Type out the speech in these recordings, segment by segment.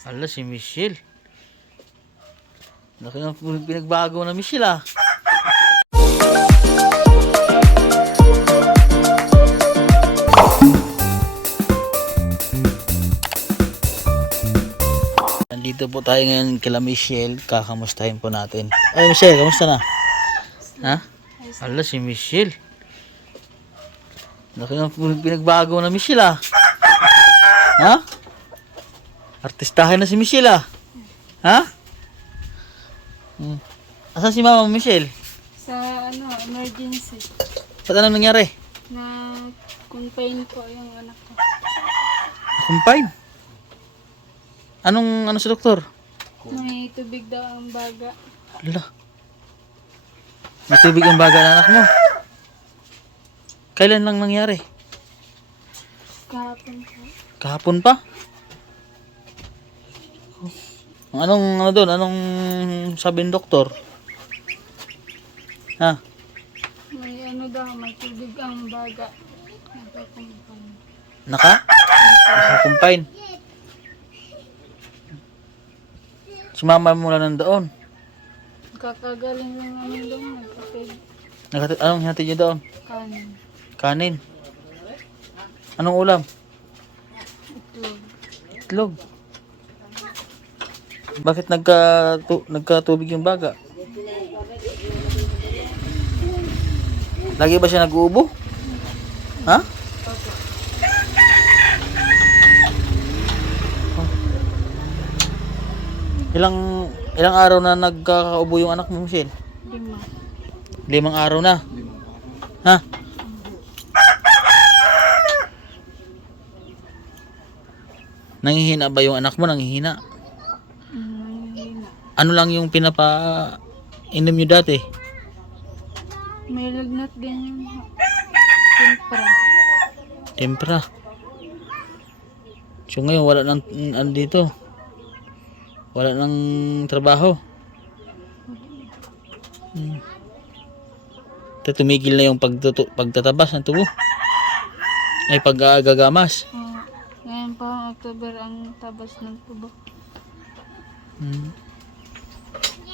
Ala, si Michelle. Laki ng pinagbago na Michelle ah. Nandito po tayo ngayon kila Michelle. Kakamustahin po natin. Ay Michelle, kamusta na? Ha? Ala, si Michelle. Laki ng pinagbago na Michelle ah. Ha? Artistahin na si Michelle ah. Ha? Asan si Mama Michelle? Sa emergency. Ba't anong nangyari? Na confine po yung anak ko. Confine? Ano sa doktor? May tubig daw ang baga. Ala. May tubig ang baga ng anak mo. Kailan lang nangyari? Kahapon po. Kahapon pa? Anong doon? Anong sabi ng doktor? Ha? May may tubig ang baga. Nagka-confine. Naka-confine. Si mama mo lang nandoon. Kakagaling lang namin doon. Nagkapig. Anong hinatid niyo doon? Kanin. Kanin. Anong ulam? Itlog. Itlog. Bakit nagkatubig yung baga? Lagi ba siya nag-uubo? Ha? Opo. Ilang araw na nagkakaubo yung anak mo, Michelle? 5. 5 araw na. Ha? Nangihina ba yung anak mo? Nangihina? Nanghihina. Ano lang yung pinapa-inom nyo dati? May lagnat din yun. Tempra. Tempra. So ngayon wala nang dito. Wala nang trabaho. Tumigil na yung pagtatabas ng tubo. Ay paggagamas. Ngayon po, October ang tabas ng tubo.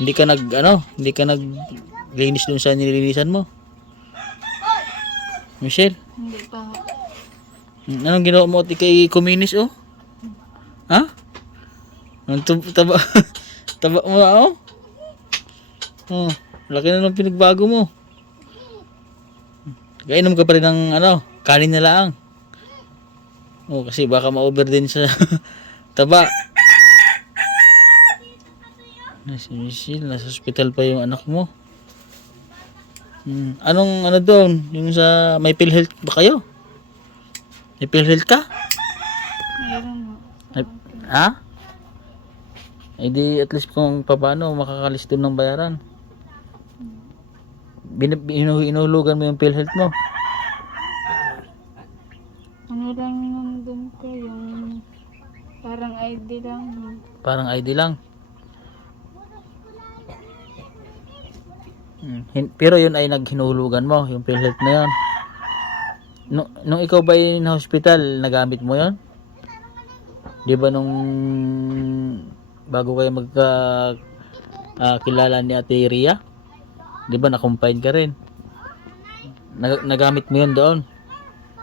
Hindi ka naglinis dun sa nililinisan mo? Michelle? Hindi pa. Anong ginawa mo at ikay kuminis oh? Ha? Ang taba taba mo na oh? Oh, laki na ng pinagbago mo. Kainom ka pa rin ng kanin na lang. Oh, kasi baka ma-over din sa taba. Si Michelle, nasa hospital pa yung anak mo. Anong doon? Yung sa may PhilHealth ba kayo? May PhilHealth ka? Mayroon mo. Ha? Eh di at least kung paano makakalis doon ng bayaran. Inulugan mo yung PhilHealth mo. Ano lang nandun ko, yung parang ID lang. Parang ID lang. Pero yun ay naghinulugan mo, yung PhilHealth na yun. Nung ikaw ba ay na hospital, nagamit mo yun? Di ba nung bago kayo kilala ni Ate Ria? Di ba na-confine ka rin? Nagamit mo yun doon?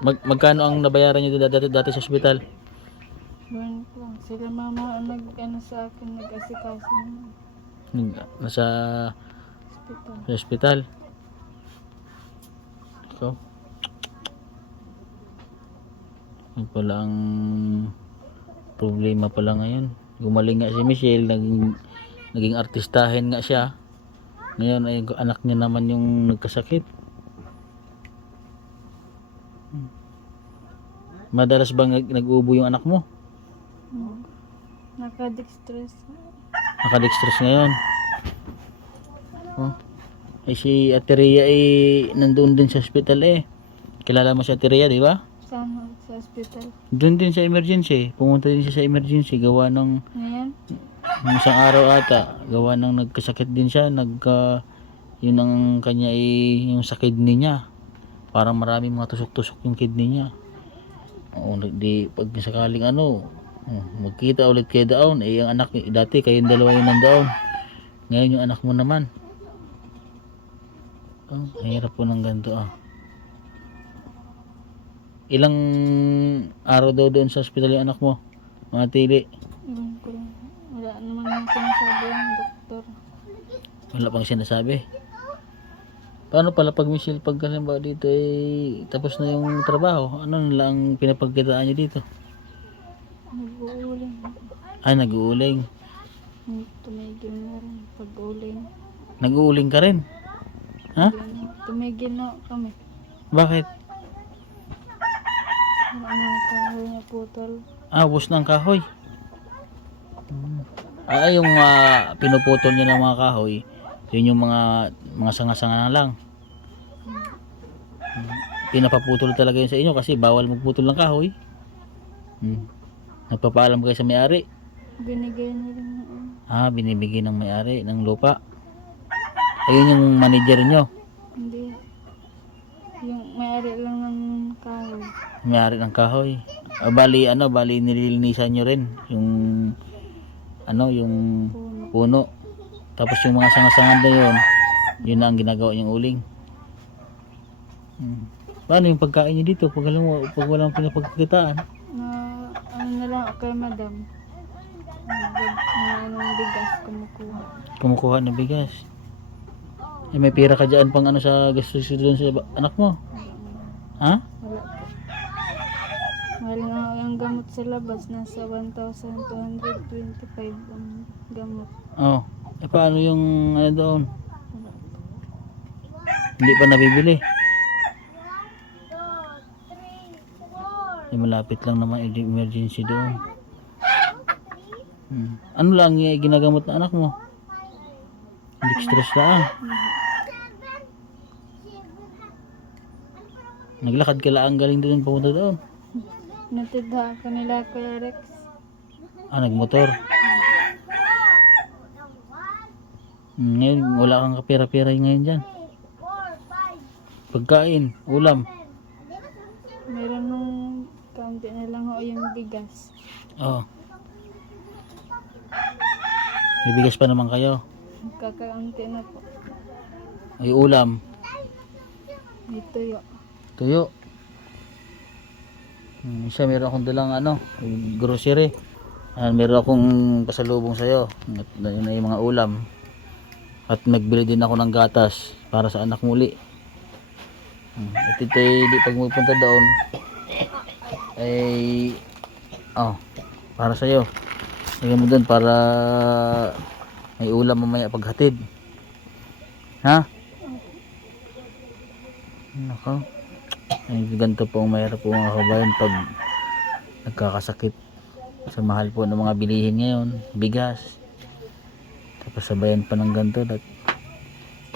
Magkano ang nabayaran niyo dati sa hospital? Doon lang. Sila mama ang sa akin, nag-asikaso. Nasa hospital. Ikaw? Yung pala ang problema pala ngayon. Gumaling nga si Michelle, naging artistahin nga siya. Ngayon ay anak niya naman yung nagkasakit. Madalas bang nag-uubo yung anak mo? Nakadextrous. Nakadextrous ngayon. Oh. Eh si Ate Ria nandoon din sa hospital eh. Kilala mo si Ate Ria, di ba? Saan sa hospital? Doon din sa emergency. Pumunta din siya sa emergency. Gawa ng Ngayon? isang araw ata. Gawa ng nagkasakit din siya. Yun ang kanya yung sa kidney niya. Parang maraming mga tusok-tusok yung kidney niya. Oo, pag sakaling Magkita ulit kayo doon. Ang anak, dati kayong dalawa yun nandoon. Ngayon yung anak mo naman. Hirap po ng ganito Ilang araw daw doon sa ospital yung anak mo? Mga tili. Ewan ko lang. Wala naman yung sinasabi ng doktor. Wala pang sinasabi. Paano pala pag Michelle, pag halimbawa dito tapos na yung trabaho, ano na lang pinapagkitaan niyo dito? Nag-uuling. Nag-uuling. Tumigil na rin pag-uling. Nag-uuling ka rin? Ha? Tumigil na kami. Bakit? Wala nang kahoy na putol. Ubos ng kahoy. Yung pinuputol niyo ng mga kahoy, yun yung mga sanga-sanga na lang. Pinapaputol talaga yun sa inyo kasi bawal magputol ng kahoy. Nagpapaalam kayo sa may-ari. Binigay na rin Binibigay ng may-ari ng lupa. Ayun yung manager nyo. Hindi. Yung may-ari lang ng kahoy. May-ari ng kahoy. Bali nililinisan nyo rin yung yung puno. Tapos yung mga sanga-sanga na yun na ang ginagawa niyang uling. Paano yung pagkain niyo dito pag walang pinapagkitaan? Ano na lang kay madam. Anong bigas kumukuha. Kumukuha ng bigas. May pera ka dyan pang sa gastos doon sa anak mo? Ha? Wala po. Mahal nga yung gamot sa labas. Nasa 1,225 ang gamot. Paano yung doon? Wala po. Hindi pa nabibili. Malapit lang naman emergency doon. Ano lang yung ginagamot na anak mo? Dextrose na Naglakad ka lang galing doon papunta doon. Natidha ka nila Kuya Rex. Nagmotor. Ngayon wala kang kapira-pira ngayon dyan. Pagkain, ulam. Meron nung kaunti na lang yung bigas. May bigas pa naman kayo. Kakaunti na po. May ulam. May tuyo. Tuyo. Meron akong dalang grocery. Meron akong pasalubong sa'yo. Yun na yung mga ulam. At nagbili din ako ng gatas para sa anak muli. At ito di pag magpunta doon para sa'yo. Lagyan mo doon para may ulam mamaya paghatid. Ha? Nako. Ganito po ang mahirap po mga kabayan pag nagkakasakit. Sa mahal po ng mga bilihin ngayon, bigas. Tapos sabayan pa ng ganito.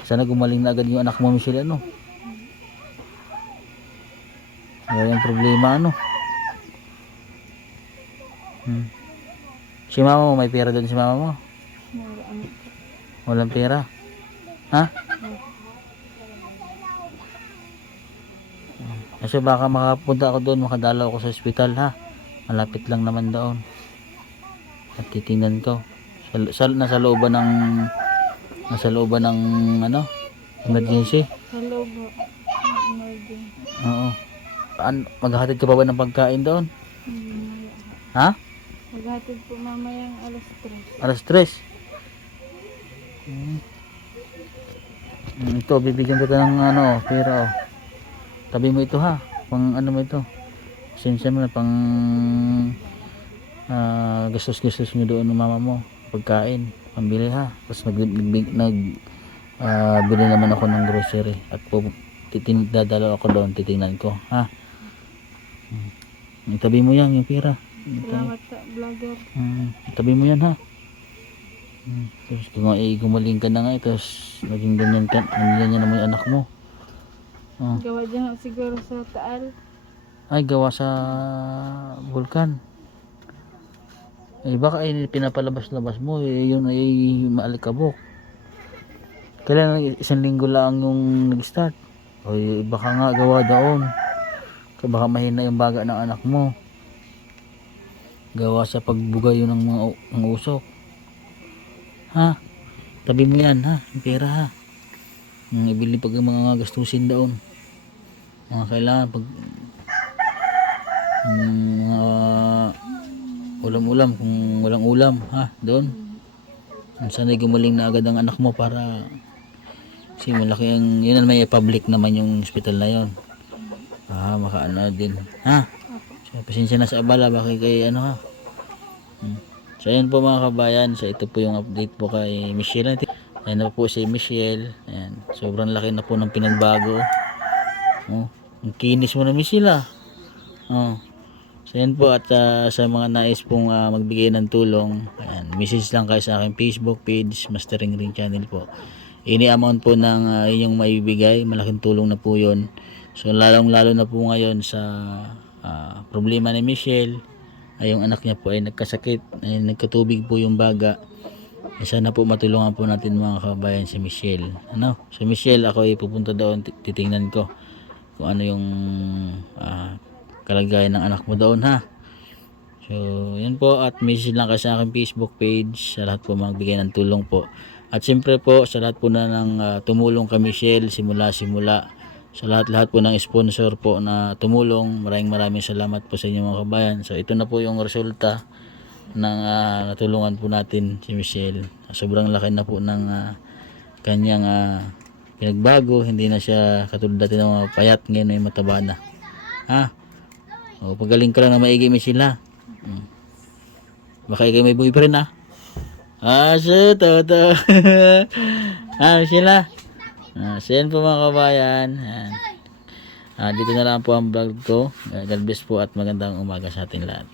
Sana gumaling na agad yung anak mo, Michelle, yung problema, Si mama mo, may pera doon si mama mo? Walang pera? Ha? Kasi baka makapunta ako doon, makadalaw ako sa ospital, ha? Malapit lang naman doon. At titingnan ko. Nasa looban ng emergency? Sa lobo. Emergency. Oo. Maghahatid ka pa ba ng pagkain doon? Ha? Maghatid po mamayang alas 3. Alas 3? Ito, bibigyan kita ng pera. Tabi mo ito, ha? Pang mo ito? Sensya mo na pang gastos nyo doon ng mama mo. Pagkain, pambili, ha? Tapos bili naman ako ng grocery. At dadalaw ako doon, titingnan ko, ha? Tabi mo yan, yung pera. Salamat sa vlogger. Tabi mo yan, ha? Tapos kung gumaling ka na nga, tapos naging ganyan naman yung anak mo. Gawa dyan siguro sa Taal. Gawa sa vulkan. Baka pinapalabas-labas mo, yun ay maalikabok. Kailan 1 linggo lang yung nag-start. Baka nga gawa doon. Baka mahina yung baga ng anak mo. Gawa sa pagbugay yun ng ng usok. Ha? Tabi mo yan ha, yung pera ha. Ibili pag yung mga gastusin doon. Mga kailangan pag mga ulam-ulam kung walang ulam ha doon. Sana'y gumaling na agad ang anak mo para kasi malaki ang yun may public naman yung hospital na yon. Makaano din ha. So, pasensya na sa abala bakit kay ano ha. So ayan po mga kabayan, so ito po yung update po kay Michelle. Ayan na po si Michelle. Ayan, sobrang laki na po ng pinagbago. Oh, ang kinis mo na Michelle ah. Oh. So ayan po at sa mga nais pong magbigay ng tulong, ayan, message lang kayo sa aking Facebook page, Mastering Ring Channel po. Any amount po ng inyong maibigay, malaking tulong na po yun. So lalong lalo na po ngayon sa problema ni Michelle, ay yung anak niya po ay nagkasakit, ay nagkatubig po yung baga. Sana po matulungan po natin mga kabayan si Michelle. Ano? So Michelle, ako ay pupunta doon, titingnan ko kung ano yung kalagayan ng anak mo doon ha. So yun po, at message lang kayo sa aking Facebook page sa lahat po magbigay ng tulong po. At siyempre po sa lahat po na ng tumulong kay Michelle simula sa lahat po ng sponsor po na tumulong, maraming salamat po sa inyo mga kabayan. So ito na po yung resulta ng natulungan po natin si Michelle. Sobrang laki na po ng kanyang pinagbago, hindi na siya katulad dati ng mga payat, ngayon ay mataba na ha. O pagaling ka lang na maigi Michelle ha. Baka ikaw may boyfriend ha. So toto. Michelle ha. So yan po mga kabayan. Dito na lang po ang vlog ko. God bless po at magandang umaga sa ating lahat.